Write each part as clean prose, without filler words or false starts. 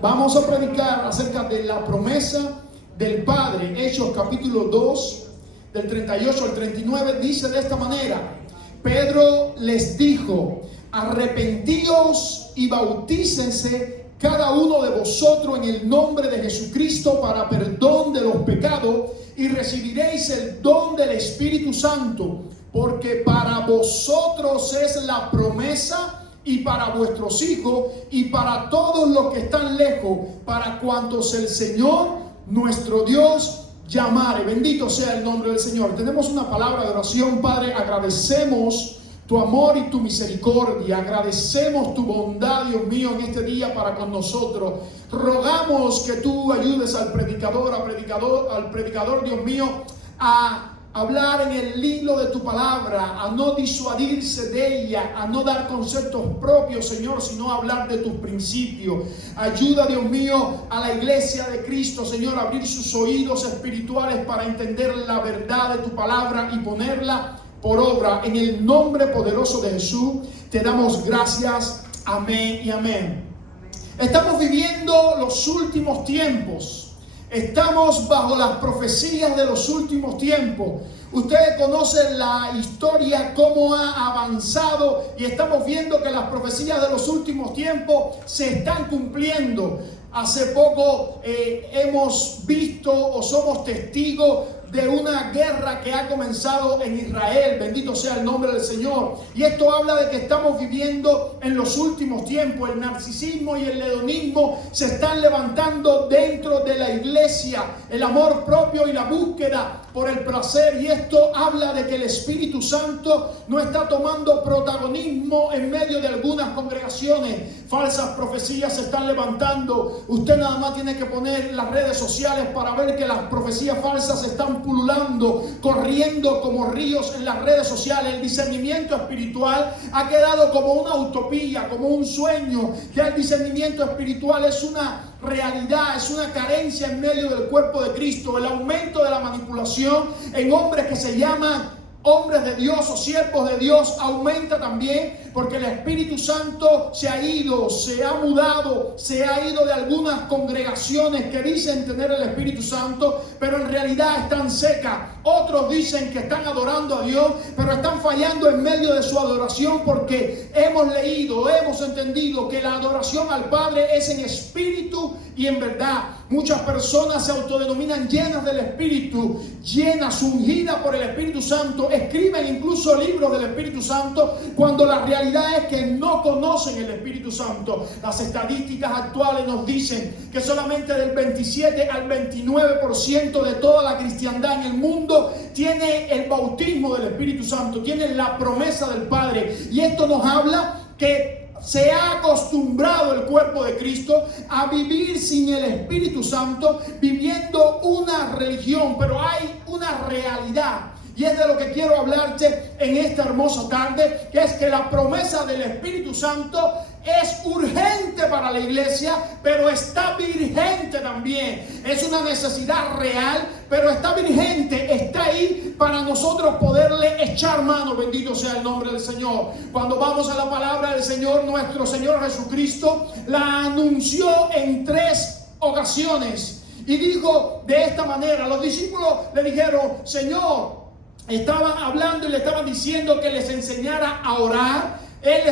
Vamos a predicar acerca de la promesa del Padre. Hechos capítulo 2, del 38 al 39, dice de esta manera: Pedro les dijo: arrepentíos y bautícense cada uno de vosotros en el nombre de Jesucristo para perdón de los pecados, y recibiréis el don del Espíritu Santo, porque para vosotros es la promesa, y para vuestros hijos, y para todos los que están lejos, para cuantos el Señor nuestro Dios llamare. Bendito sea el nombre del Señor. Tenemos una palabra de oración. Padre, agradecemos tu amor y tu misericordia. Agradecemos tu bondad, Dios mío, en este día para con nosotros. Rogamos que tú ayudes al predicador, Dios mío, a hablar en el hilo de tu palabra, a no disuadirse de ella, a no dar conceptos propios, Señor, sino a hablar de tus principios. Ayuda, Dios mío, a la iglesia de Cristo, Señor, a abrir sus oídos espirituales para entender la verdad de tu palabra y ponerla por obra. En el nombre poderoso de Jesús te damos gracias. Amén y amén. Estamos viviendo los últimos tiempos. Estamos bajo las profecías de los últimos tiempos. Ustedes conocen la historia, cómo ha avanzado, y estamos viendo que las profecías de los últimos tiempos se están cumpliendo. Hace poco hemos visto o somos testigos de una guerra que ha comenzado en Israel. Bendito sea el nombre del Señor. Y esto habla de que estamos viviendo en los últimos tiempos. El narcisismo y el hedonismo se están levantando dentro de la iglesia. El amor propio y la búsqueda por el placer. Y esto habla de que el Espíritu Santo no está tomando protagonismo en medio de algunas congregaciones. Falsas profecías se están levantando. Usted nada más tiene que poner las redes sociales para ver que las profecías falsas están pululando, corriendo como ríos en las redes sociales. El discernimiento espiritual ha quedado como una utopía, como un sueño. Ya el discernimiento espiritual es una realidad, es una carencia en medio del cuerpo de Cristo. El aumento de la manipulación en hombres que se llaman hombres de Dios o siervos de Dios aumenta también, porque el Espíritu Santo se ha ido, se ha mudado, se ha ido de algunas congregaciones que dicen tener el Espíritu Santo, pero en realidad están secas. Otros dicen que están adorando a Dios, pero están fallando en medio de su adoración, porque hemos leído, hemos entendido que la adoración al Padre es en espíritu y en verdad. Muchas personas se autodenominan llenas del Espíritu, llenas, ungidas por el Espíritu Santo, escriben incluso libros del Espíritu Santo, cuando la realidad es que no conocen el Espíritu Santo. Las estadísticas actuales nos dicen que solamente del 27 al 29% de toda la cristiandad en el mundo tiene el bautismo del Espíritu Santo, tiene la promesa del Padre. Y esto nos habla que se ha acostumbrado el cuerpo de Cristo a vivir sin el Espíritu Santo, viviendo una religión, pero hay una realidad. Y es de lo que quiero hablarte en esta hermosa tarde, que es que la promesa del Espíritu Santo es urgente para la iglesia, pero está vigente también. Es una necesidad real, pero está vigente, está ahí para nosotros poderle echar mano. Bendito sea el nombre del Señor. Cuando vamos a la palabra del Señor, nuestro Señor Jesucristo la anunció en 3 ocasiones. Y dijo de esta manera: los discípulos le dijeron, Señor, estaban hablando y le estaban diciendo que les enseñara a orar. Él le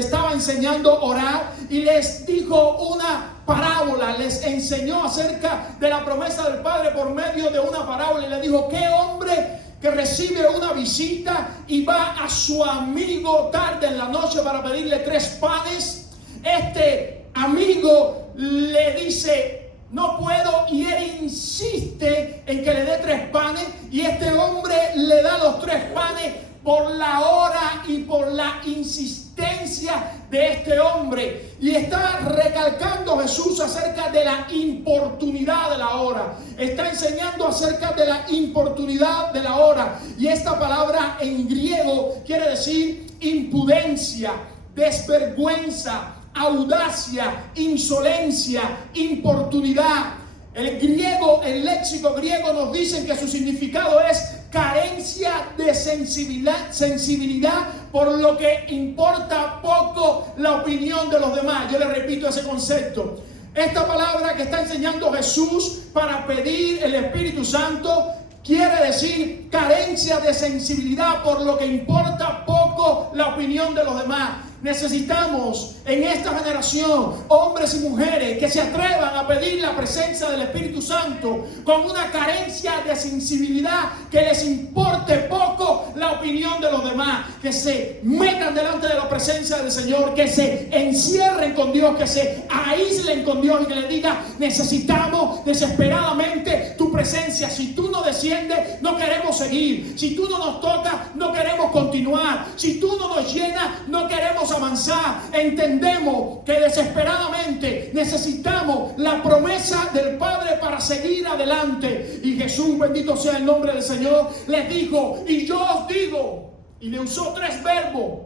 estaba enseñando a orar y les dijo una parábola, les enseñó acerca de la promesa del Padre por medio de una parábola, y le dijo: ¿qué hombre que recibe una visita y va a su amigo tarde en la noche para pedirle 3 panes? Este amigo le dice: no puedo, y él insiste en que le dé 3 panes, y este hombre le da los 3 panes por la hora y por la insistencia de este hombre. Y está recalcando Jesús acerca de la importunidad de la hora. Está enseñando acerca de la importunidad de la hora. Y esta palabra en griego quiere decir impudencia, desvergüenza, audacia, insolencia, importunidad. El léxico griego nos dice que su significado es carencia de sensibilidad, por lo que importa poco la opinión de los demás. Yo le repito ese concepto. Esta palabra que está enseñando Jesús para pedir el Espíritu Santo quiere decir carencia de sensibilidad, por lo que importa poco la opinión de los demás. Necesitamos en esta generación hombres y mujeres que se atrevan a pedir la presencia del Espíritu Santo con una carencia de sensibilidad, que les importe poco la opinión de los demás, que se metan delante de la presencia del Señor, que se encierren con Dios, que se aíslen con Dios y que le digan: necesitamos desesperadamente tu presencia. Si tú no desciendes, no queremos seguir. Si tú no nos tocas, no queremos continuar. Si tú no nos llenas, no queremos avanzar. Entendemos que desesperadamente necesitamos la promesa del Padre para seguir adelante. Y Jesús, bendito sea el nombre del Señor, les dijo: y yo os digo, y le usó 3 verbos: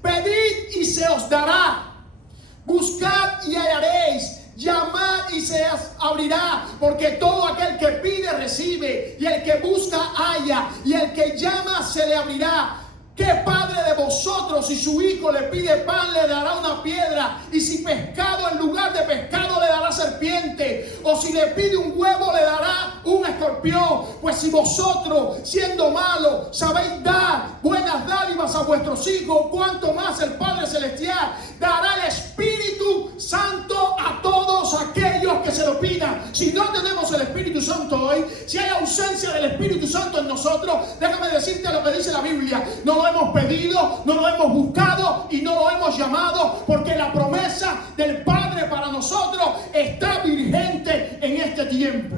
pedid y se os dará, buscad y hallaréis, llamad y se os abrirá, porque todo aquel que pide recibe, y el que busca halla, y el que llama se le abrirá. ¿Qué padre de vosotros, si su hijo le pide pan, le dará una piedra? Y si pescado, en lugar de pescado, le dará serpiente? O si le pide un huevo, le dará un escorpión. Pues si vosotros, siendo malos, sabéis dar buenas dádivas a vuestros hijos, cuánto más el Padre Celestial dará el Espíritu Santo a todos aquellos que se lo pidan. Si no tenemos el Espíritu Santo hoy, si hay ausencia del Espíritu Santo en nosotros, déjame decirte lo que dice la Biblia: no lo hemos pedido, no lo hemos buscado y no lo hemos llamado, porque la promesa del Padre para nosotros está vigente en este tiempo.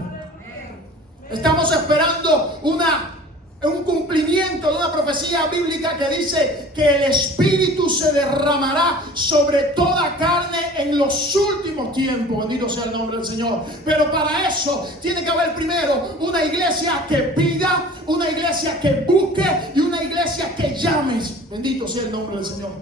Estamos esperando un cumplimiento de una profecía bíblica que dice que el Espíritu se derramará sobre toda carne en los últimos tiempos. Bendito sea el nombre del Señor. Pero para eso tiene que haber primero una iglesia que pida, una iglesia que busque y una iglesia que llames. Bendito sea el nombre del Señor.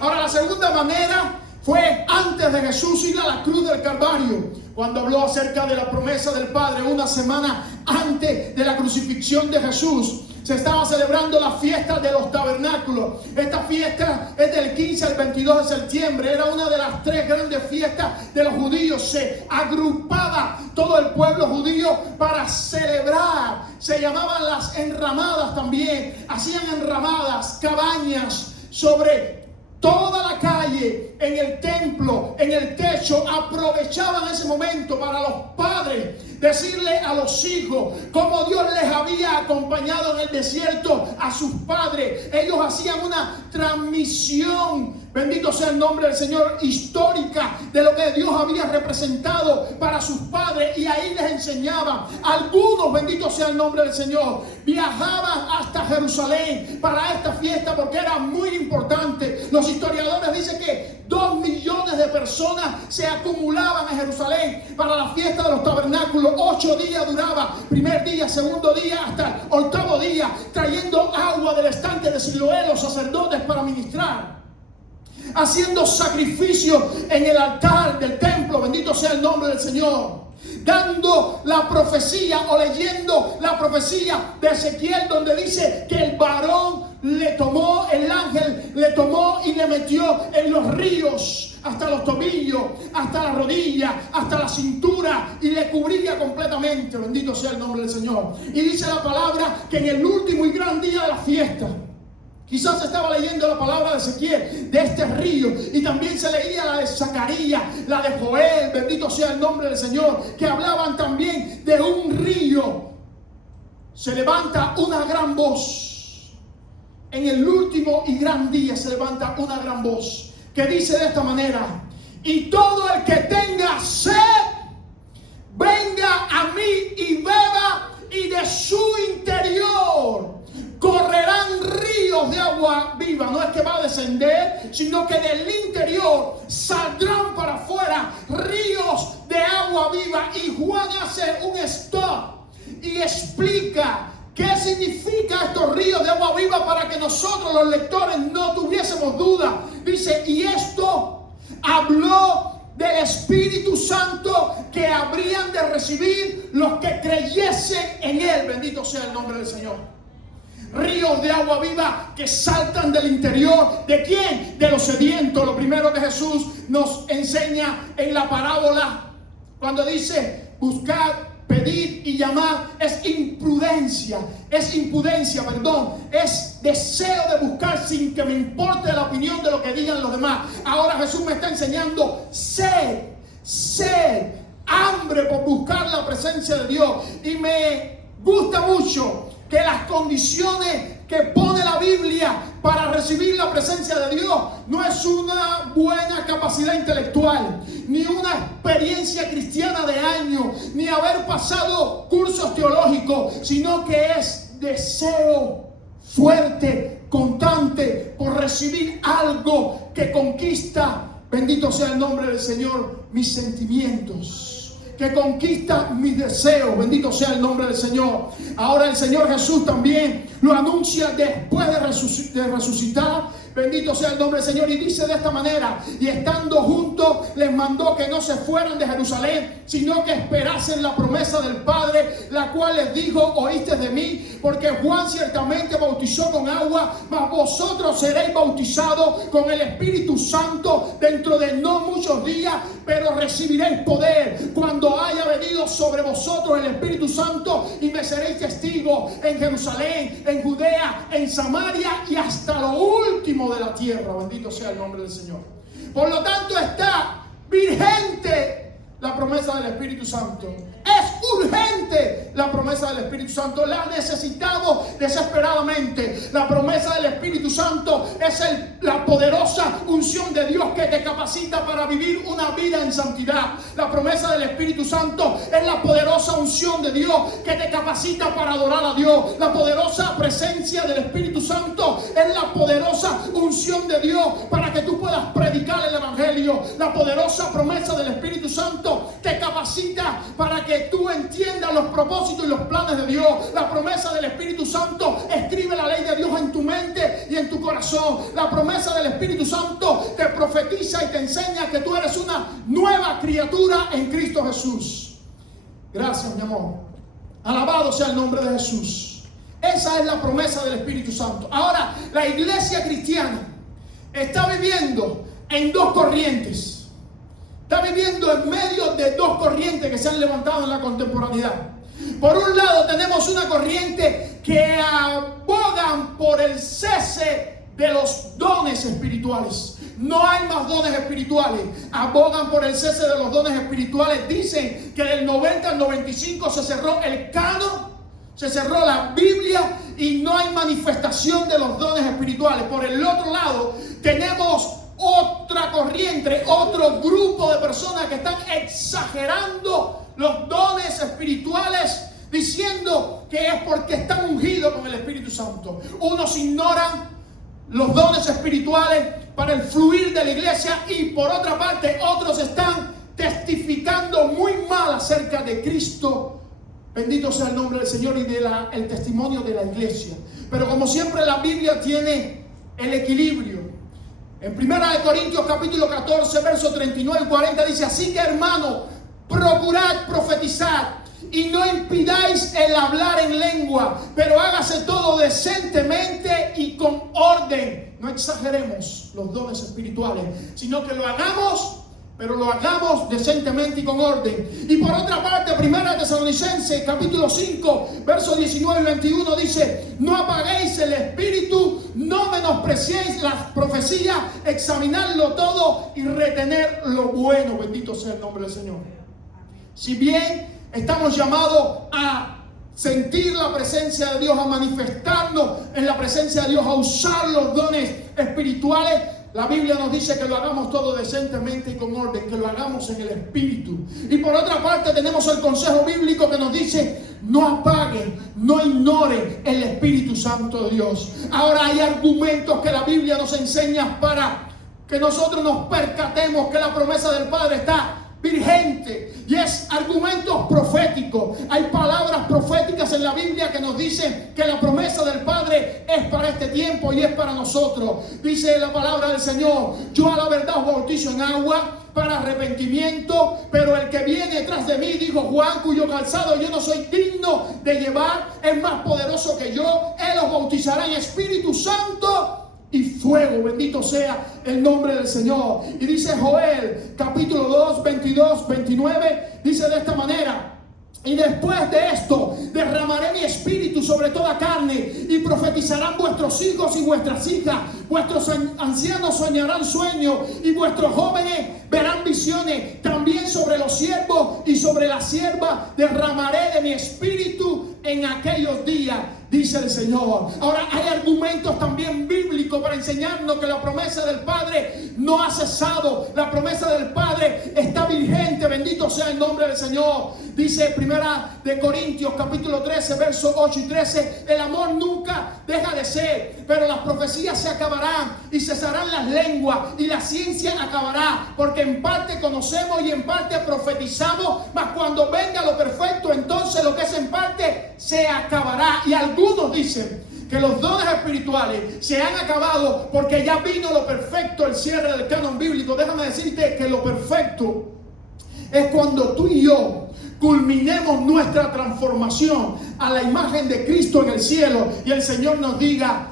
Ahora, la segunda manera fue antes de Jesús ir a la cruz del Calvario, cuando habló acerca de la promesa del Padre. Una semana antes de la crucifixión de Jesús, se estaba celebrando la fiesta de los tabernáculos. Esta fiesta es del 15 al 22 de septiembre. Era una de las 3 grandes fiestas de los judíos. Se agrupaba todo el pueblo judío para celebrar. Se llamaban las enramadas también. Hacían enramadas, cabañas sobre toda la calle, en el templo, en el techo. Aprovechaban ese momento para los padres decirle a los hijos cómo Dios les había acompañado en el desierto a sus padres. Ellos hacían una transmisión, bendito sea el nombre del Señor, histórica de lo que Dios había representado para sus padres, y ahí les enseñaban. Algunos, bendito sea el nombre del Señor, viajaban hasta Jerusalén para esta fiesta porque era muy importante. Los historiadores dicen que 2 millones de personas se acumulaban en Jerusalén para la fiesta de los tabernáculos. 8 días duraba, primer día, segundo día, hasta el 8º día, trayendo agua del estanque de Siloé los sacerdotes para ministrar, haciendo sacrificios en el altar del templo, bendito sea el nombre del Señor, dando la profecía o leyendo la profecía de Ezequiel, donde dice que el varón el ángel le tomó y le metió en los ríos hasta los tobillos, hasta la rodilla, hasta la cintura, y le cubría completamente. Bendito sea el nombre del Señor. Y dice la palabra que en el último y gran día de la fiesta, quizás estaba leyendo la palabra de Ezequiel, de este río, y también se leía la de Zacarías, la de Joel, bendito sea el nombre del Señor, que hablaban también de un río. Se levanta una gran voz. En el último y gran día se levanta una gran voz que dice de esta manera: y todo el que tenga sed, venga a mí y beba, y de su interior correrán ríos de agua viva. No es que va a descender, sino que del interior saldrán para afuera ríos de agua viva. Y Juan hace un stop y explica qué significa estos ríos de agua viva para que nosotros los lectores no tuviésemos duda. Dice: y esto habló del Espíritu Santo que habrían de recibir los que creyesen en Él. Bendito sea el nombre del Señor. ríos de agua viva que saltan del interior. ¿De quién? De los sedientos. Lo primero que Jesús nos enseña en la parábola, cuando dice buscad, pedid y llamad, es impudencia, es deseo de buscar sin que me importe la opinión de lo que digan los demás. Ahora Jesús me está enseñando sed, hambre por buscar la presencia de Dios. Y me gusta mucho que las condiciones que pone la Biblia para recibir la presencia de Dios no es una buena capacidad intelectual, ni una experiencia cristiana de años, ni haber pasado cursos teológicos, sino que es deseo fuerte, constante, por recibir algo que conquista, bendito sea el nombre del Señor, mis sentimientos, que conquista mis deseos, bendito sea el nombre del Señor. Ahora el Señor Jesús también lo anuncia después de resucitar, bendito sea el nombre del Señor, y dice de esta manera: y estando juntos les mandó que no se fueran de Jerusalén, sino que esperasen la promesa del Padre, la cual les dijo: oíste de mí, porque Juan ciertamente bautizó con agua, mas vosotros seréis bautizados con el Espíritu Santo dentro de no muchos días, pero recibiréis poder cuando haya venido sobre vosotros el Espíritu Santo, y me seréis testigos en Jerusalén, en Judea, en Samaria y hasta lo último de la tierra. Bendito sea el nombre del Señor. Por lo tanto, está vigente la promesa del Espíritu Santo. Es urgente la promesa del Espíritu Santo. La necesitamos desesperadamente. La promesa del Espíritu Santo es la poderosa unción de Dios que te capacita para vivir una vida en santidad. La promesa del Espíritu Santo es la poderosa unción de Dios que te capacita para adorar a Dios. La poderosa presencia del Espíritu Santo es la poderosa unción de Dios para que tú puedas predicar el Evangelio. La poderosa promesa del Espíritu Santo te capacita para que tú entiendas los propósitos y los planes de Dios. La promesa del Espíritu Santo escribe la ley de Dios en tu mente y en tu corazón. La promesa del Espíritu Santo te profetiza y te enseña que tú eres una nueva criatura en Cristo Jesús. Gracias, mi amor. Alabado sea el nombre de Jesús. Esa es la promesa del Espíritu Santo. Ahora, la iglesia cristiana está viviendo en dos corrientes. Está viviendo en medio de dos corrientes que se han levantado en la contemporaneidad. Por un lado tenemos una corriente que abogan por el cese de los dones espirituales. No hay más dones espirituales. Abogan por el cese de los dones espirituales. Dicen que del 90 al 95 se cerró el canon, se cerró la Biblia y no hay manifestación de los dones espirituales. Por el otro lado tenemos otra corriente, otro grupo de personas que están exagerando los dones espirituales, diciendo que es porque están ungidos con el Espíritu Santo. Unos ignoran los dones espirituales para el fluir de la iglesia, y por otra parte otros están testificando muy mal acerca de Cristo. Bendito sea el nombre del Señor y el testimonio de la iglesia. Pero como siempre, la Biblia tiene el equilibrio. En 1 Corintios capítulo 14, versos 39 y 40 dice: así que, hermano, procurad profetizar y no impidáis el hablar en lengua, pero hágase todo decentemente y con orden. No exageremos los dones espirituales, sino que lo hagamos, pero lo hagamos decentemente y con orden. Y por otra parte, 1 Tesalonicenses capítulo 5, versos 19 y 21 dice: no apaguéis el espíritu, no menospreciéis las profecías, examinadlo todo y retener lo bueno. Bendito sea el nombre del Señor. Si bien estamos llamados a sentir la presencia de Dios, a manifestarnos en la presencia de Dios, a usar los dones espirituales, la Biblia nos dice que lo hagamos todo decentemente y con orden, que lo hagamos en el Espíritu. Y por otra parte tenemos el consejo bíblico que nos dice: no apague, no ignore el Espíritu Santo de Dios. Ahora, hay argumentos que la Biblia nos enseña para que nosotros nos percatemos que la promesa del Padre está vigente, y es argumentos proféticos. Hay palabras proféticas en la Biblia que nos dicen que la promesa del Padre es para este tiempo y es para nosotros. Dice la palabra del Señor: yo a la verdad os bautizo en agua, para arrepentimiento, pero el que viene tras de mí, dijo Juan, cuyo calzado yo no soy digno de llevar, es más poderoso que yo. Él os bautizará en Espíritu Santo y fuego. Bendito sea el nombre del Señor. Y dice Joel capítulo 2, 22, 29, dice de esta manera: y después de esto derramaré mi espíritu sobre toda carne, y profetizarán vuestros hijos y vuestras hijas, vuestros ancianos soñarán sueños, y vuestros jóvenes verán visiones. También sobre los siervos y sobre las siervas derramaré de mi espíritu en aquellos días, dice el Señor. Ahora, hay argumentos también bíblicos para enseñarnos que la promesa del Padre no ha cesado. La promesa del Padre está vigente. Bendito sea el nombre del Señor. Dice Primera de Corintios capítulo 13, versos 8 y 13: el amor nunca deja de ser, pero las profecías se acabarán y cesarán las lenguas y la ciencia acabará, porque en parte conocemos y en parte profetizamos, mas cuando venga lo perfecto, entonces lo que es en parte se acabará. Y algunos dicen que los dones espirituales se han acabado porque ya vino lo perfecto, el cierre del canon bíblico. Déjame decirte que lo perfecto es cuando tú y yo culminemos nuestra transformación a la imagen de Cristo en el cielo y el Señor nos diga: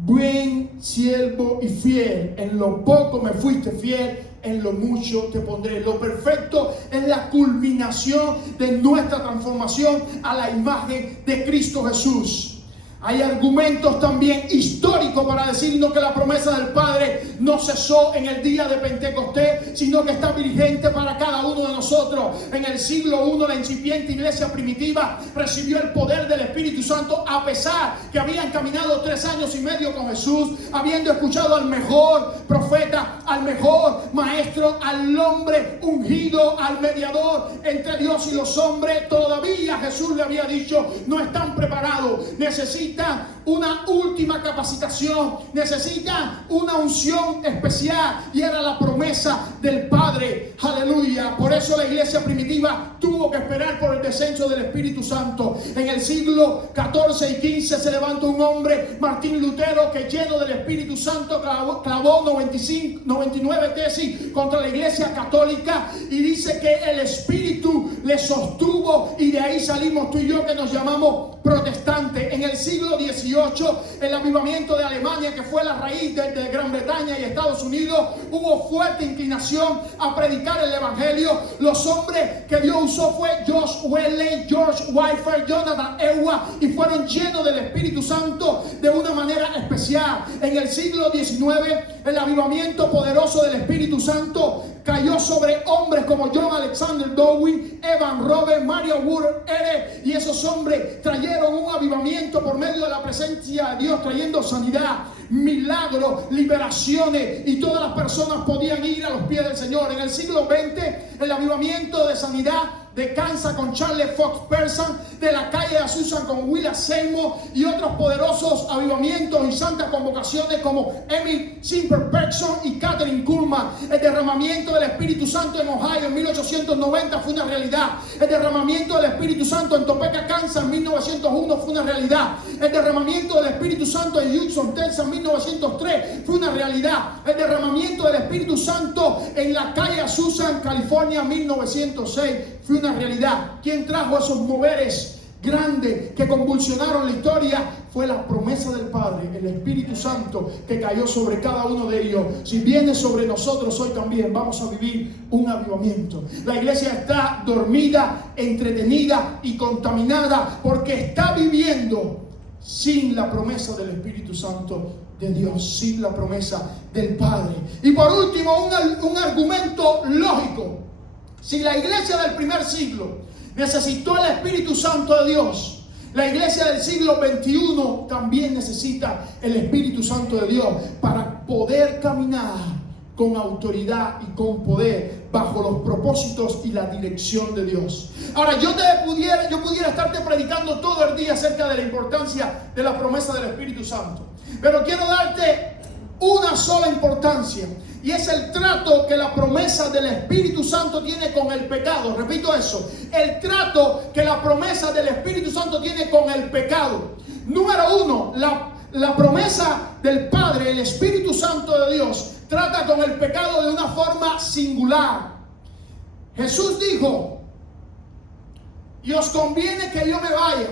buen siervo y fiel, en lo poco me fuiste fiel, en lo mucho te pondré. Lo perfecto es la culminación de nuestra transformación a la imagen de Cristo Jesús. Hay argumentos también históricos para decirnos que la promesa del Padre no cesó en el día de Pentecostés, sino que está vigente para cada uno de nosotros. En el siglo I, la incipiente iglesia primitiva recibió el poder del Espíritu Santo, a pesar que habían caminado 3 años y medio con Jesús, habiendo escuchado al mejor profeta, al mejor maestro, al hombre ungido, al mediador entre Dios y los hombres. Todavía Jesús le había dicho: no están preparados, necesitan una última capacitación, necesitan una unción especial, y era la promesa del Padre. Aleluya. Por eso la iglesia primitiva tuvo que esperar por el descenso del Espíritu Santo. En el siglo XIV y XV se levantó un hombre, Martín Lutero, que lleno del Espíritu Santo clavó 99 tesis contra la iglesia católica, y dice que el Espíritu le sostuvo, y de ahí salimos tú y yo, que nos llamamos protestantes. En el siglo XVIII, el avivamiento de Alemania, que fue la raíz de Gran Bretaña y Estados Unidos, hubo fuerte inclinación a predicar el evangelio. Los hombres que Dios usó fue Josh Wesley, George Whitefield, Jonathan Edwards, y fueron llenos del Espíritu Santo de una manera especial. En el siglo XIX, el avivamiento poderoso del Espíritu Santo cayó sobre hombres como John Alexander Dowie, Evan Roberts, Mario Wood, y esos hombres trajeron un avivamiento por medio de la presencia de Dios, trayendo sanidad, milagros, liberaciones, y todas las personas podían ir a los pies del Señor. En el siglo XX, el avivamiento de sanidad de Kansas con Charles Fox Person, de la calle de Azusa con Willa Seymour, y otros poderosos avivamientos y santas convocaciones como Emil Simper Person y Catherine Kuhlman. El derramamiento del Espíritu Santo en Ohio en 1890 fue una realidad. El derramamiento del Espíritu Santo en Topeka, Kansas en 1901 fue una realidad. El derramamiento del Espíritu Santo en Houston, Texas en 1903 fue una realidad. El derramamiento del Espíritu Santo en la calle Azusa en California en 1906 fue una realidad. ¿Quién trajo esos moveres grandes que convulsionaron la historia? Fue la promesa del Padre, el Espíritu Santo, que cayó sobre cada uno de ellos. Si viene sobre nosotros hoy también, vamos a vivir un avivamiento. La iglesia está dormida, entretenida y contaminada porque está viviendo sin la promesa del Espíritu Santo de Dios, sin la promesa del Padre. Y por último, un argumento lógico. Si la iglesia del primer siglo necesitó el Espíritu Santo de Dios, la iglesia del siglo XXI también necesita el Espíritu Santo de Dios para poder caminar con autoridad y con poder bajo los propósitos y la dirección de Dios. Ahora, yo pudiera estarte predicando todo el día acerca de la importancia de la promesa del Espíritu Santo, pero quiero darte una sola importancia, y es el trato que la promesa del Espíritu Santo tiene con el pecado. Repito eso: el trato que la promesa del Espíritu Santo tiene con el pecado. Número uno, la promesa del Padre, el Espíritu Santo de Dios, trata con el pecado de una forma singular. Jesús dijo: y os conviene que yo me vaya,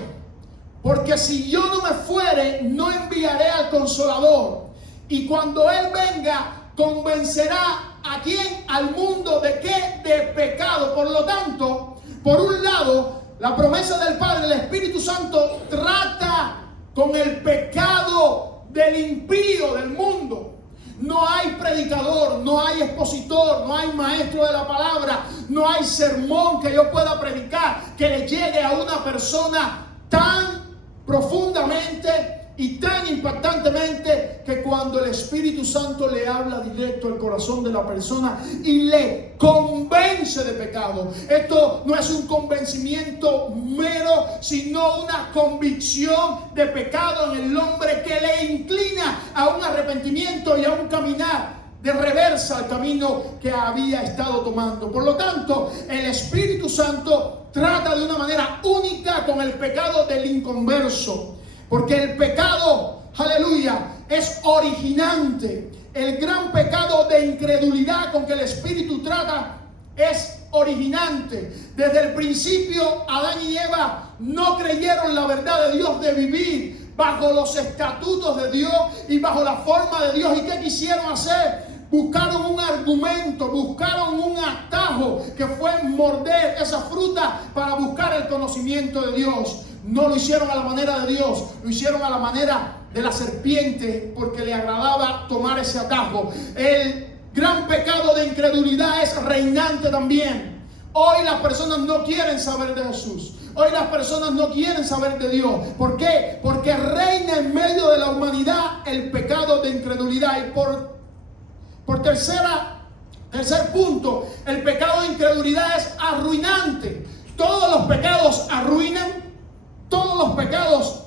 porque si yo no me fuere, no enviaré al Consolador. Y cuando Él venga, convencerá ¿a quién? Al mundo. ¿De qué? De pecado. Por lo tanto, por un lado, la promesa del Padre, el Espíritu Santo, trata con el pecado del impío del mundo. No hay predicador, no hay expositor, no hay maestro de la palabra, no hay sermón que yo pueda predicar que le llegue a una persona tan profundamente y tan impactantemente que cuando el Espíritu Santo le habla directo al corazón de la persona y le convence de pecado. Esto no es un convencimiento mero, sino una convicción de pecado en el hombre que le inclina a un arrepentimiento y a un caminar de reversa al camino que había estado tomando. Por lo tanto, el Espíritu Santo trata de una manera única con el pecado del inconverso. Porque el pecado, aleluya, es originante. El gran pecado de incredulidad con que el Espíritu trata es originante. Desde el principio, Adán y Eva no creyeron la verdad de Dios de vivir bajo los estatutos de Dios y bajo la forma de Dios. ¿Y qué quisieron hacer? Buscaron un argumento, buscaron un atajo que fue morder esa fruta para buscar el conocimiento de Dios. No lo hicieron a la manera de Dios, lo hicieron a la manera de la serpiente porque le agradaba tomar ese atajo. El gran pecado de incredulidad es reinante también. Hoy las personas no quieren saber de Jesús. Hoy las personas no quieren saber de Dios. ¿Por qué? Porque reina en medio de la humanidad el pecado de incredulidad. Y por tercer punto, el pecado de incredulidad es arruinante. Todos los pecados arruinan. Todos los pecados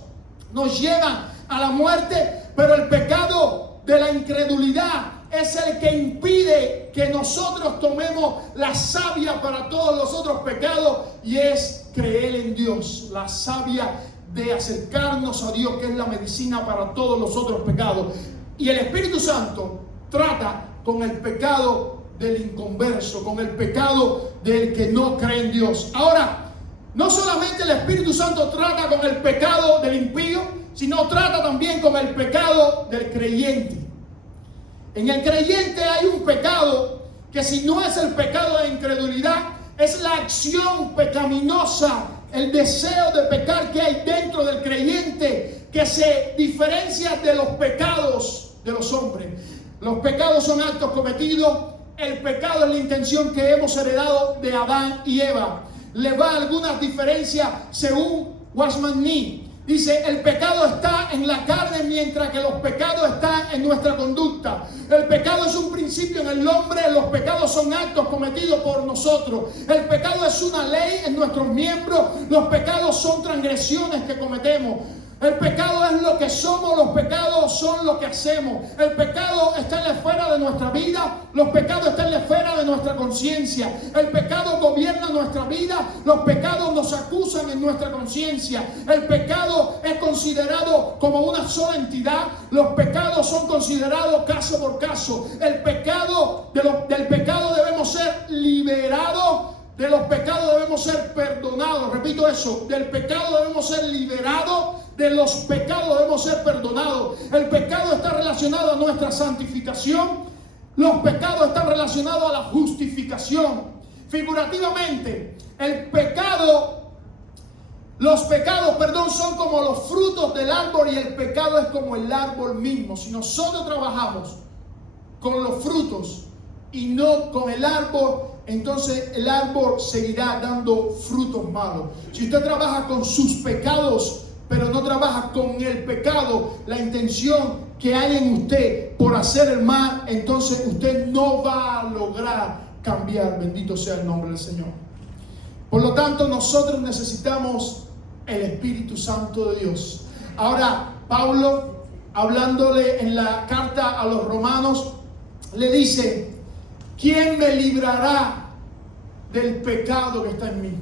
nos llevan a la muerte, pero el pecado de la incredulidad es el que impide que nosotros tomemos la savia para todos los otros pecados, y es creer en Dios, la savia de acercarnos a Dios, que es la medicina para todos los otros pecados. Y el Espíritu Santo trata con el pecado del inconverso, con el pecado del que no cree en Dios. Ahora, no solamente el Espíritu Santo trata con el pecado del impío, sino trata también con el pecado del creyente. En el creyente hay un pecado que, si no es el pecado de incredulidad, es la acción pecaminosa, el deseo de pecar que hay dentro del creyente, que se diferencia de los pecados de los hombres. Los pecados son actos cometidos, el pecado es la intención que hemos heredado de Adán y Eva. Le va algunas diferencias según Watchman Nee. Dice: el pecado está en la carne, mientras que los pecados están en nuestra conducta. El pecado es un principio en el hombre, los pecados son actos cometidos por nosotros. El pecado es una ley en nuestros miembros, los pecados son transgresiones que cometemos. El pecado es lo que somos, los pecados son lo que hacemos. El pecado está en la esfera de nuestra vida, los pecados están en la esfera de nuestra conciencia. El pecado gobierna nuestra vida, los pecados nos acusan en nuestra conciencia. El pecado es considerado como una sola entidad, los pecados son considerados caso por caso. El pecado, del pecado debemos ser liberados. De los pecados debemos ser perdonados. Repito eso: del pecado debemos ser liberados, de los pecados debemos ser perdonados. El pecado está relacionado a nuestra santificación. Los pecados están relacionados a la justificación. Figurativamente, los pecados son como los frutos del árbol, y el pecado es como el árbol mismo. Si nosotros trabajamos con los frutos y no con el árbol, entonces el árbol seguirá dando frutos malos. Si usted trabaja con sus pecados, pero no trabaja con el pecado, la intención que hay en usted por hacer el mal, entonces usted no va a lograr cambiar. Bendito sea el nombre del Señor. Por lo tanto, nosotros necesitamos el Espíritu Santo de Dios. Ahora, Pablo, hablándole en la carta a los romanos, le dice: ¿quién me librará del pecado que está en mí?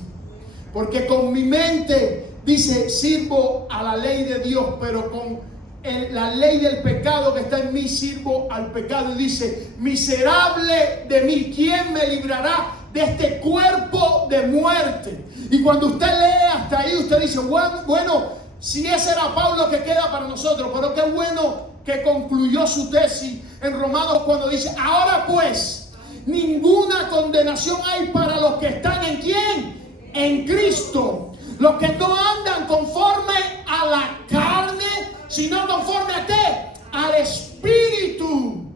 Porque con mi mente, dice, sirvo a la ley de Dios, pero con la ley del pecado que está en mí, sirvo al pecado. Y dice, miserable de mí, ¿quién me librará de este cuerpo de muerte? Y cuando usted lee hasta ahí, usted dice, bueno, si ese era Pablo, que queda para nosotros. Pero qué bueno que concluyó su tesis en Romanos cuando dice, ahora pues, ninguna condenación hay para los que están ¿en quién? En Cristo. Los que no andan conforme a la carne, sino conforme ¿a qué? Al Espíritu.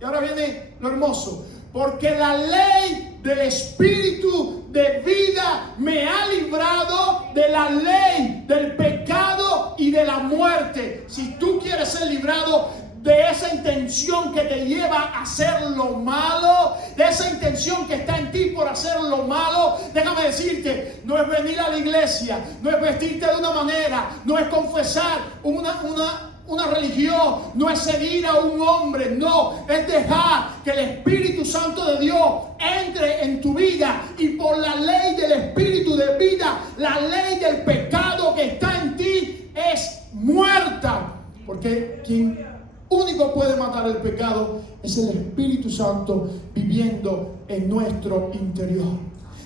Y ahora viene lo hermoso. Porque la ley del Espíritu de vida me ha librado de la ley del pecado y de la muerte. Si tú quieres ser librado de esa intención que te lleva a hacer lo malo, de esa intención que está en ti por hacer lo malo, déjame decirte, no es venir a la iglesia, no es vestirte de una manera, no es confesar una religión, no es seguir a un hombre, no, es dejar que el Espíritu Santo de Dios entre en tu vida, y por la ley del Espíritu de vida, la ley del pecado que está en ti es muerta, porque quien único puede matar el pecado es el Espíritu Santo viviendo en nuestro interior.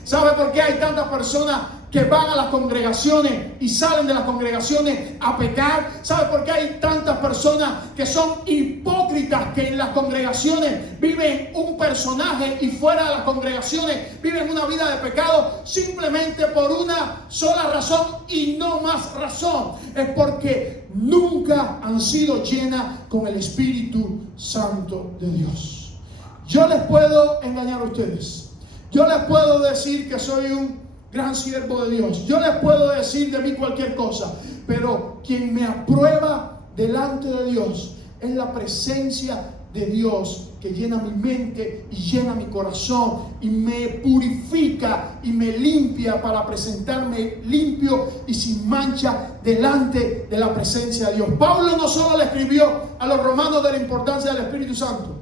¿Sabe por qué hay tantas personas que van a las congregaciones y salen de las congregaciones a pecar? ¿Sabe por qué hay tantas personas que son hipócritas, que en las congregaciones viven un personaje y fuera de las congregaciones viven una vida de pecado? Simplemente por una sola razón y no más razón. Es porque nunca han sido llenas con el Espíritu Santo de Dios. Yo les puedo engañar a ustedes. Yo les puedo decir que soy un gran siervo de Dios. Yo les puedo decir de mí cualquier cosa. Pero quien me aprueba delante de Dios es la presencia de Dios que llena mi mente y llena mi corazón y me purifica y me limpia para presentarme limpio y sin mancha delante de la presencia de Dios. Pablo no solo le escribió a los romanos de la importancia del Espíritu Santo,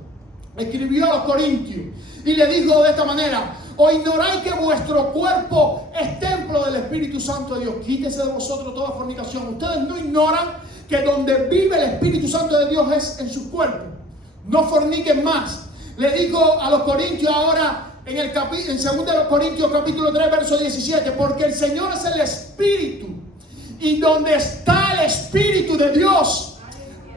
escribió a los corintios y le dijo de esta manera: ¿o ignoráis que vuestro cuerpo es templo del Espíritu Santo de Dios? Quítese de vosotros toda fornicación. Ustedes no ignoran que donde vive el Espíritu Santo de Dios es en su cuerpo. No forniquen más. Le digo a los corintios ahora en 2 Corintios capítulo 3 verso 17, porque el Señor es el Espíritu, y donde está el Espíritu de Dios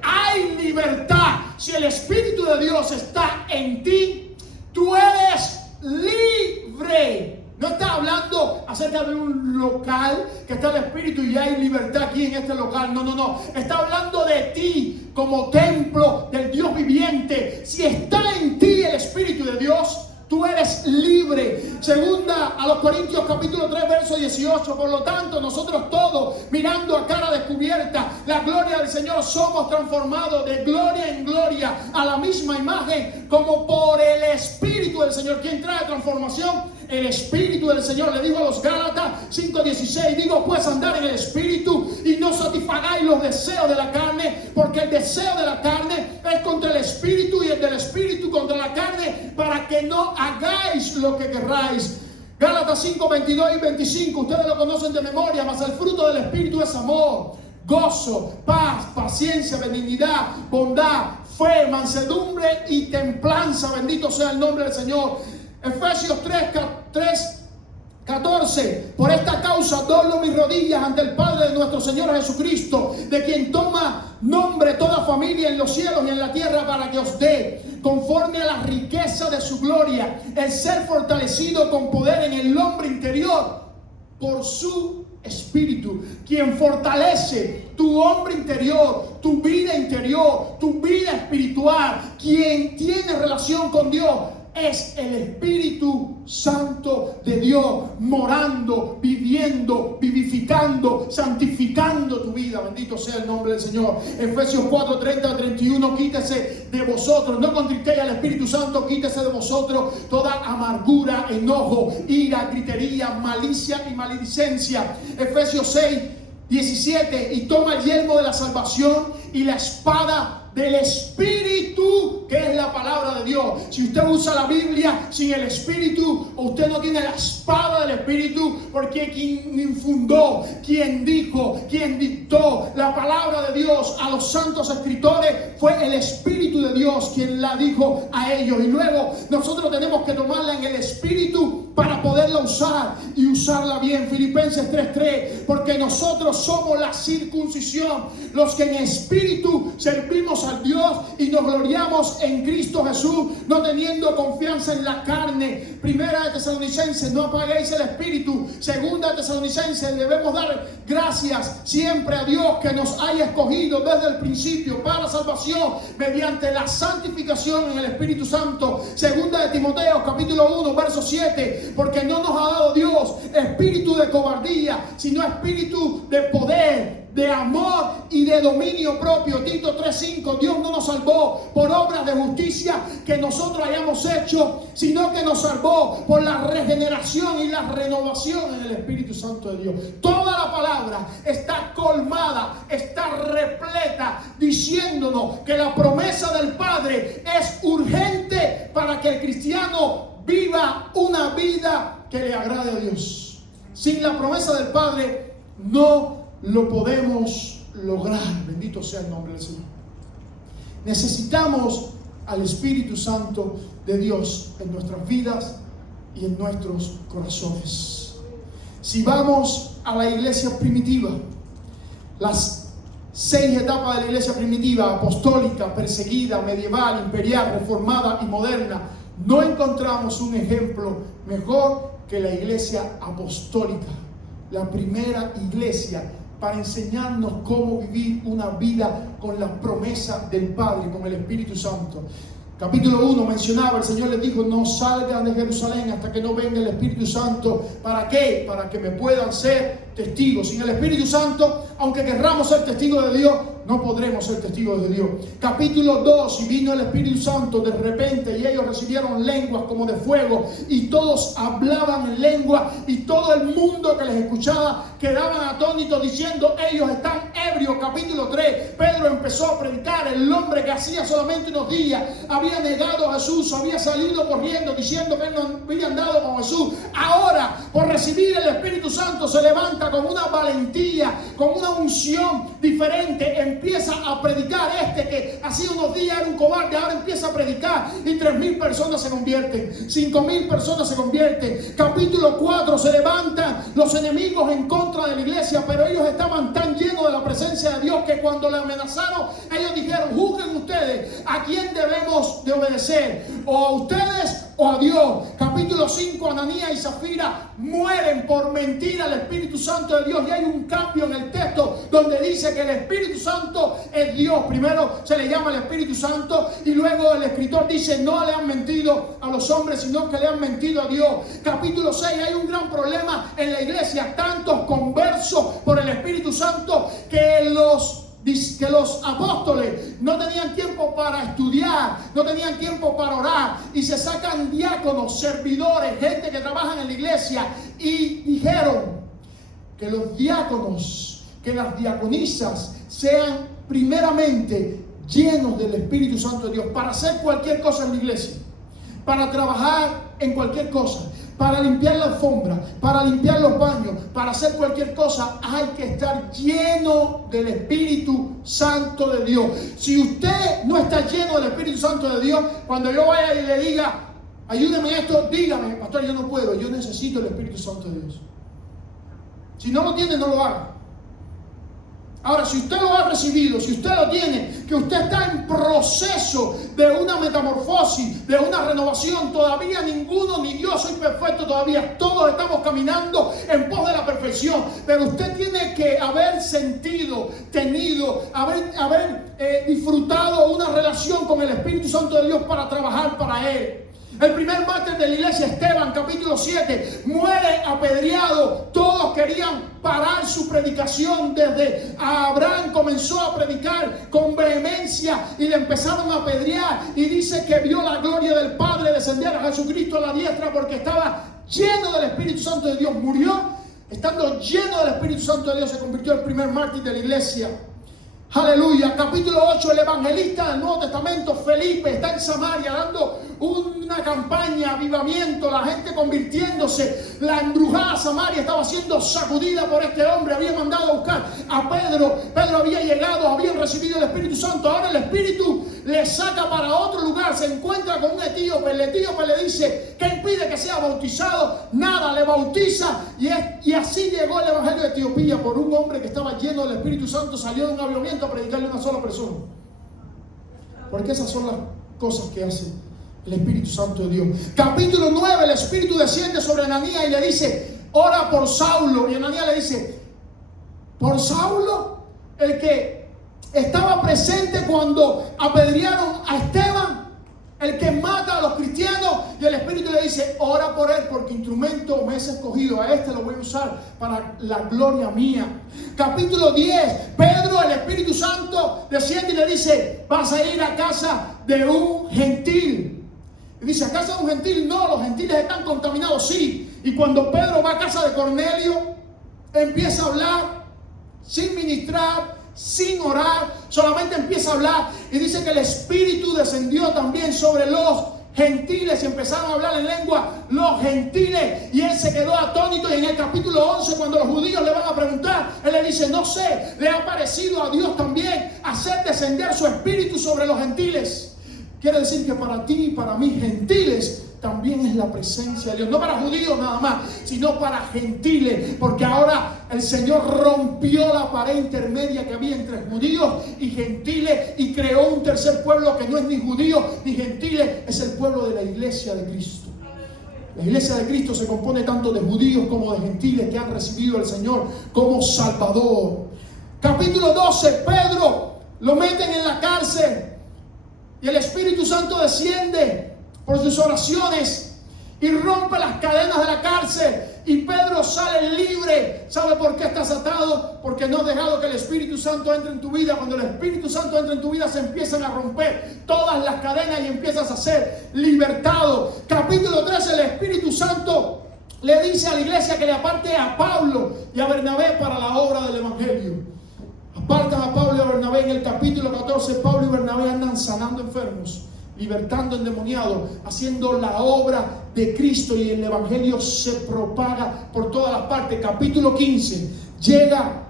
hay libertad. Si el Espíritu de Dios está en ti, tú eres libre. No está hablando acerca de un local que está el Espíritu y hay libertad aquí en este local. No. Está hablando de ti como templo del Dios viviente. Si está en ti el Espíritu de Dios, tú eres libre. Segunda a los Corintios capítulo 3 verso 18. Por lo tanto, nosotros todos, mirando a cara descubierta la gloria del Señor, somos transformados de gloria en gloria a la misma imagen, como por el Espíritu del Señor. ¿Quién trae transformación? El Espíritu del Señor. Le dijo a los Gálatas 5:16, digo pues andar en el Espíritu y no satisfagáis los deseos de la carne, porque el deseo de la carne es contra el Espíritu y el del Espíritu contra la carne, para que no hagáis lo que querráis. Gálatas 5:22 y 25, ustedes lo conocen de memoria, mas el fruto del Espíritu es amor, gozo, paz, paciencia, benignidad, bondad, fe, mansedumbre y templanza. Bendito sea el nombre del Señor. Efesios 3:14, por esta causa doblo mis rodillas ante el Padre de nuestro Señor Jesucristo, de quien toma nombre toda familia en los cielos y en la tierra, para que os dé, conforme a la riqueza de su gloria, el ser fortalecido con poder en el hombre interior por su Espíritu, quien fortalece tu hombre interior, tu vida interior, tu vida espiritual. Quien tiene relación con Dios es el Espíritu Santo de Dios, morando, viviendo, vivificando, santificando tu vida. Bendito sea el nombre del Señor. Efesios 4:30-31, quítese de vosotros, no contristéis al Espíritu Santo, quítese de vosotros toda amargura, enojo, ira, gritería, malicia y maledicencia. Efesios 6:17, y toma el yelmo de la salvación y la espada del Espíritu, que es la palabra de Dios. Si usted usa la Biblia sin el Espíritu, usted no tiene la espada del Espíritu, porque quien infundó, quien dijo, quien dictó la palabra de Dios a los santos escritores fue el Espíritu de Dios quien la dijo a ellos. Y luego nosotros tenemos que tomarla en el Espíritu para poderla usar y usarla bien. Filipenses 3:3, porque nosotros somos la circuncisión, los que en espíritu servimos al Dios y nos gloriamos en Cristo Jesús, no teniendo confianza en la carne. Primera de Tesalonicenses, no apaguéis el espíritu. Segunda de Tesalonicenses, debemos dar gracias siempre a Dios que nos haya escogido desde el principio para salvación mediante la santificación en el Espíritu Santo. Segunda de Timoteo capítulo 1 verso 7, porque no nos ha dado Dios espíritu de cobardía, sino espíritu de poder, de amor y de dominio propio. Tito 3:5, Dios no nos salvó por obras de justicia que nosotros hayamos hecho, sino que nos salvó por la regeneración y la renovación en el Espíritu Santo de Dios. Toda la palabra está colmada, está repleta, diciéndonos que la promesa del Padre es urgente para que el cristiano viva una vida que le agrade a Dios. Sin la promesa del Padre no lo podemos lograr. Bendito sea el nombre del Señor. Necesitamos al Espíritu Santo de Dios en nuestras vidas y en nuestros corazones. Si vamos a la iglesia primitiva, las 6 etapas de la iglesia primitiva: apostólica, perseguida, medieval, imperial, reformada y moderna, no encontramos un ejemplo mejor que la iglesia apostólica, la primera iglesia, para enseñarnos cómo vivir una vida con la promesa del Padre, con el Espíritu Santo. Capítulo 1 mencionaba, el Señor les dijo: no salgan de Jerusalén hasta que no venga el Espíritu Santo. ¿Para qué? Para que me puedan ser testigos. Sin el Espíritu Santo, aunque querramos ser testigos de Dios, no podremos ser testigos de Dios. Capítulo 2, y vino el Espíritu Santo de repente, y ellos recibieron lenguas como de fuego, y todos hablaban en lengua, y todo el mundo que les escuchaba quedaban atónitos, diciendo: ellos están ebrios. Capítulo 3, Pedro empezó a predicar. El hombre que hacía solamente unos días había negado a Jesús, había salido corriendo diciendo que no había andado con Jesús, ahora por recibir el Espíritu Santo se levanta con una valentía, con una unción diferente, empieza a predicar. Que hacía unos días era un cobarde, ahora empieza a predicar, y 3,000 personas se convierten, 5,000 personas se convierten. Capítulo 4, se levantan los enemigos en contra de la iglesia, pero ellos estaban tan llenos de la presencia de Dios que cuando le amenazaron, ellos dijeron: juzguen ustedes a quién debemos de obedecer, o a ustedes o a Dios. Capítulo 5, Ananías y Zafira mueren por mentir al Espíritu Santo de Dios, y hay un cambio en el texto donde dice que el Espíritu Santo es Dios. Primero se le llama el Espíritu Santo, y luego el escritor dice: no le han mentido a los hombres, sino que le han mentido a Dios. Capítulo 6, hay un gran problema en la iglesia, tantos conversos por el Espíritu Santo que los apóstoles no tenían tiempo para estudiar, no tenían tiempo para orar, y se sacan diáconos, servidores, gente que trabaja en la iglesia, y dijeron que los diáconos, que las diaconisas sean primeramente llenos del Espíritu Santo de Dios para hacer cualquier cosa en la iglesia, para trabajar en cualquier cosa, para limpiar la alfombra, para limpiar los baños, para hacer cualquier cosa. Hay que estar lleno del Espíritu Santo de Dios. Si usted no está lleno del Espíritu Santo de Dios, cuando yo vaya y le diga: ayúdeme en esto, dígame: pastor, yo no puedo, yo necesito el Espíritu Santo de Dios. Si no lo tiene, no lo haga. Ahora, si usted lo ha recibido, si usted lo tiene, que usted está en proceso de una metamorfosis, de una renovación, todavía ninguno, ni yo soy perfecto todavía, todos estamos caminando en pos de la perfección, pero usted tiene que haber sentido, haber disfrutado una relación con el Espíritu Santo de Dios para trabajar para Él. El primer mártir de la iglesia, Esteban, capítulo 7, muere apedreado. Todos querían parar su predicación. Desde Abraham comenzó a predicar con vehemencia y le empezaron a apedrear. Y dice que vio la gloria del Padre descender a Jesucristo a la diestra porque estaba lleno del Espíritu Santo de Dios. Murió estando lleno del Espíritu Santo de Dios. Se convirtió en el primer mártir de la iglesia. Aleluya. Capítulo 8, el evangelista del Nuevo Testamento, Felipe, está en Samaria dando una campaña, avivamiento, la gente convirtiéndose. La embrujada Samaria estaba siendo sacudida por este hombre. Había mandado a buscar a Pedro. Pedro había llegado, habían recibido el Espíritu Santo. Ahora el Espíritu le saca para otro lugar. Se encuentra con un etíope. El etíope le dice: ¿qué impide que sea bautizado? Nada, le bautiza. Y así llegó el Evangelio de Etiopía por un hombre que estaba lleno del Espíritu Santo. Salió de un avivamiento a predicarle a una sola persona. Porque esas son las cosas que hace el Espíritu Santo de Dios. Capítulo 9, el Espíritu desciende sobre Ananías y le dice: ora por Saulo. Y Ananías le dice: ¿por Saulo? El que estaba presente cuando apedrearon a Esteban, el que mata a los cristianos. Y el Espíritu le dice: ora por él, porque instrumento me es escogido. A este lo voy a usar para la gloria mía. Capítulo 10, Pedro, el Espíritu Santo desciende y le dice: vas a ir a casa de un gentil. Y dice: ¿a casa de un gentil? No, los gentiles están contaminados, sí. Y cuando Pedro va a casa de Cornelio, empieza a hablar sin ministrar, sin orar, solamente empieza a hablar. Y dice que el Espíritu descendió también sobre los gentiles y empezaron a hablar en lengua los gentiles. Y él se quedó atónito. Y en el capítulo 11, cuando los judíos le van a preguntar, él le dice: no sé, le ha parecido a Dios también hacer descender su Espíritu sobre los gentiles. Quiere decir que para ti y para mí, gentiles también es la presencia de Dios. No para judíos nada más, sino para gentiles. Porque ahora el Señor rompió la pared intermedia que había entre judíos y gentiles y creó un tercer pueblo que no es ni judío ni gentiles. Es el pueblo de la iglesia de Cristo. La iglesia de Cristo se compone tanto de judíos como de gentiles que han recibido al Señor como Salvador. Capítulo 12, Pedro lo meten en la cárcel. Y el Espíritu Santo desciende por sus oraciones y rompe las cadenas de la cárcel. Y Pedro sale libre. ¿Sabe por qué estás atado? Porque no has dejado que el Espíritu Santo entre en tu vida. Cuando el Espíritu Santo entra en tu vida, se empiezan a romper todas las cadenas y empiezas a ser libertado. Capítulo 13, el Espíritu Santo le dice a la iglesia que le aparte a Pablo y a Bernabé para la obra del Evangelio. Apartan a Pablo y a Bernabé. En el capítulo 14, Pablo y Bernabé andan sanando enfermos, libertando endemoniados, haciendo la obra de Cristo, y el Evangelio se propaga por todas las partes. Capítulo 15, llega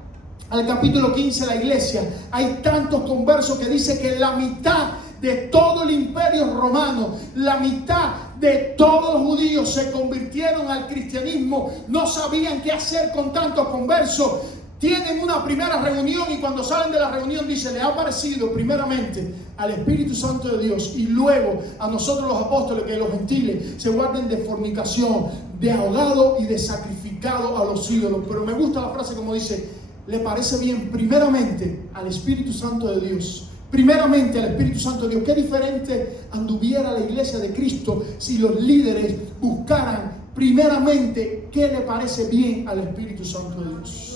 al capítulo 15 la iglesia. Hay tantos conversos que dice que la mitad de todo el imperio romano, la mitad de todos los judíos se convirtieron al cristianismo. No sabían qué hacer con tantos conversos. Tienen una primera reunión y cuando salen de la reunión dice: le ha parecido primeramente al Espíritu Santo de Dios y luego a nosotros los apóstoles que los gentiles se guarden de fornicación, de ahogado y de sacrificado a los ídolos. Pero me gusta la frase como dice: le parece bien primeramente al Espíritu Santo de Dios. Primeramente al Espíritu Santo de Dios. Qué diferente anduviera la iglesia de Cristo si los líderes buscaran primeramente qué le parece bien al Espíritu Santo de Dios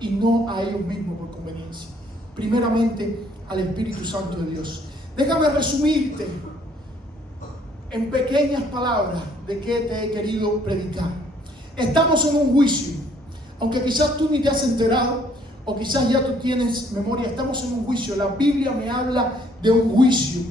y no a ellos mismos por conveniencia. Primeramente al Espíritu Santo de Dios. Déjame resumirte en pequeñas palabras de qué te he querido predicar. Estamos en un juicio. Aunque quizás tú ni te has enterado, o quizás ya tú tienes memoria, estamos en un juicio. La Biblia me habla de un juicio.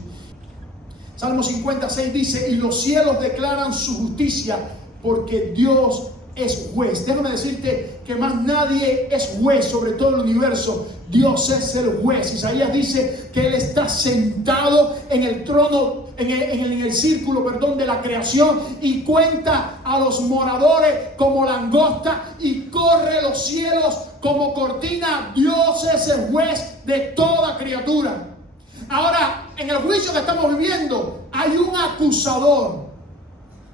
Salmo 56 dice: y los cielos declaran su justicia, porque Dios es juez. Déjame decirte que más nadie es juez sobre todo el universo. Dios es el juez. Isaías dice que Él está sentado en el trono, en el círculo, de la creación, y cuenta a los moradores como langosta y corre los cielos como cortina. Dios es el juez de toda criatura. Ahora, en el juicio que estamos viviendo hay un acusador.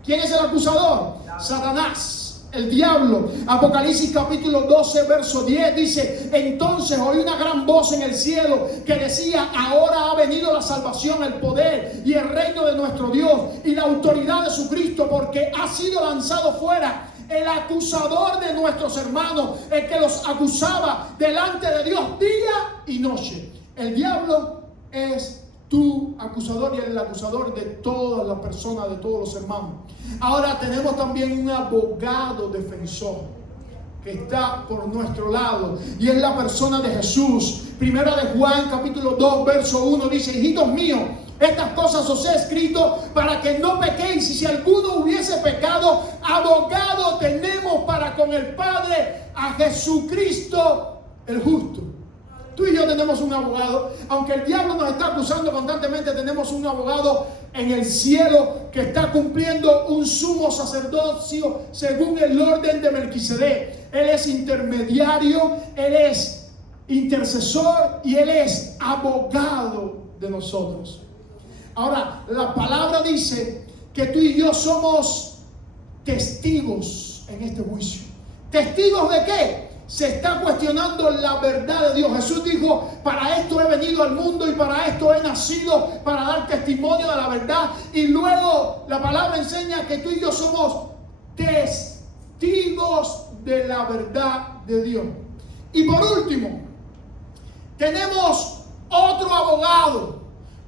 ¿Quién es el acusador? Satanás, el diablo. Apocalipsis capítulo 12 verso 10 dice: entonces oí una gran voz en el cielo que decía: ahora ha venido la salvación, el poder y el reino de nuestro Dios y la autoridad de su Cristo, porque ha sido lanzado fuera el acusador de nuestros hermanos, el que los acusaba delante de Dios día y noche. El diablo es tu acusador y el acusador de todas las personas, de todos los hermanos. Ahora tenemos también un abogado defensor, que está por nuestro lado, y es la persona de Jesús. Primera de Juan, capítulo 2, verso 1, dice: hijitos míos, estas cosas os he escrito para que no pequéis, y si alguno hubiese pecado, abogado tenemos para con el Padre, a Jesucristo el justo. Tú y yo tenemos un abogado. Aunque el diablo nos está acusando constantemente, tenemos un abogado en el cielo que está cumpliendo un sumo sacerdocio según el orden de Melquisedec. Él es intermediario, Él es intercesor y Él es abogado de nosotros. Ahora, la palabra dice que tú y yo somos testigos en este juicio. ¿Testigos de qué? Se está cuestionando la verdad de Dios. Jesús dijo: para esto he venido al mundo y para esto he nacido, para dar testimonio de la verdad. Y luego la palabra enseña que tú y yo somos testigos de la verdad de Dios. Y por último, tenemos otro abogado,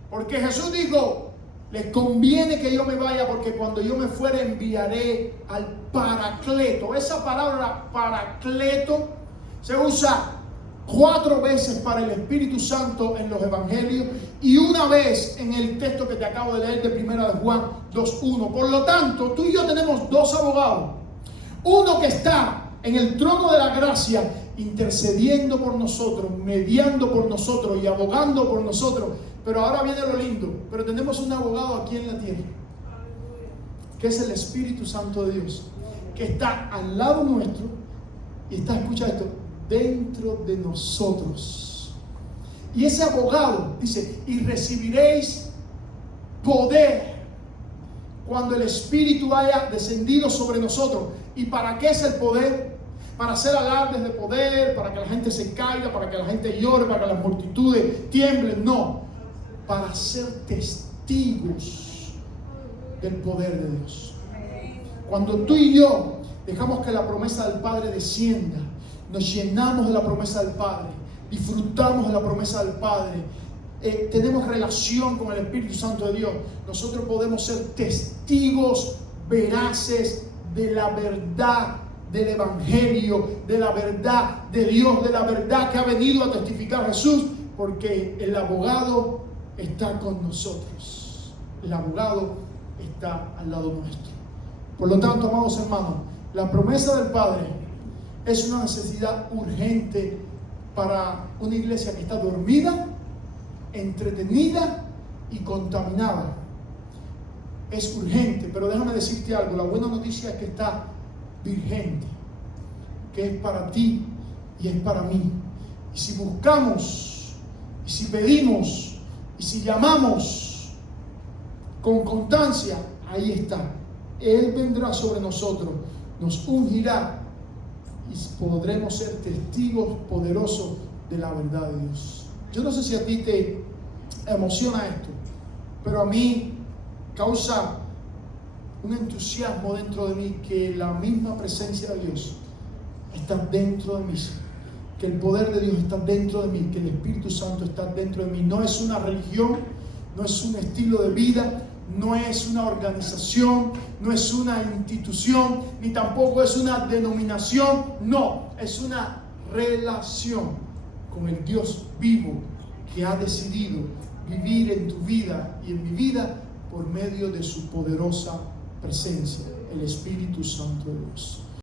porque Jesús dijo: les conviene que yo me vaya, porque cuando yo me fuere enviaré al Paracleto. Esa palabra Paracleto se usa 4 veces para el Espíritu Santo en los Evangelios y una vez en el texto que te acabo de leer de Primera de Juan 2:1. Por lo tanto, tú y yo tenemos 2 abogados. Uno que está en el trono de la gracia, intercediendo por nosotros, mediando por nosotros y abogando por nosotros. Pero ahora viene lo lindo. Pero tenemos un abogado aquí en la tierra, que es el Espíritu Santo de Dios, que está al lado nuestro y está, escucha esto, dentro de nosotros. Y ese abogado dice: y recibiréis poder cuando el Espíritu haya descendido sobre nosotros. ¿Y para qué es el poder? Para hacer alardes de poder, para que la gente se caiga, para que la gente llore, para que las multitudes tiemblen. No, para ser testigos del poder de Dios. Cuando tú y yo dejamos que la promesa del Padre descienda, nos llenamos de la promesa del Padre, disfrutamos de la promesa del Padre, tenemos relación con el Espíritu Santo de Dios, nosotros podemos ser testigos veraces de la verdad del Evangelio, de la verdad de Dios, de la verdad que ha venido a testificar Jesús, porque el abogado está con nosotros. El abogado está al lado nuestro. Por lo tanto, amados hermanos, la promesa del Padre es una necesidad urgente para una iglesia que está dormida, entretenida y contaminada. Es urgente, pero déjame decirte algo. La buena noticia es que está vigente, que es para ti y es para mí. Y si buscamos, y si pedimos, y si llamamos con constancia, ahí está. Él vendrá sobre nosotros, nos ungirá y podremos ser testigos poderosos de la verdad de Dios. Yo no sé si a ti te emociona esto, pero a mí causa un entusiasmo dentro de mí que la misma presencia de Dios está dentro de mí, que el poder de Dios está dentro de mí, que el Espíritu Santo está dentro de mí. No es una religión, no es un estilo de vida, no es una organización, no es una institución, ni tampoco es una denominación. No, es una relación con el Dios vivo que ha decidido vivir en tu vida y en mi vida por medio de su poderosa presencia, el Espíritu Santo de Dios.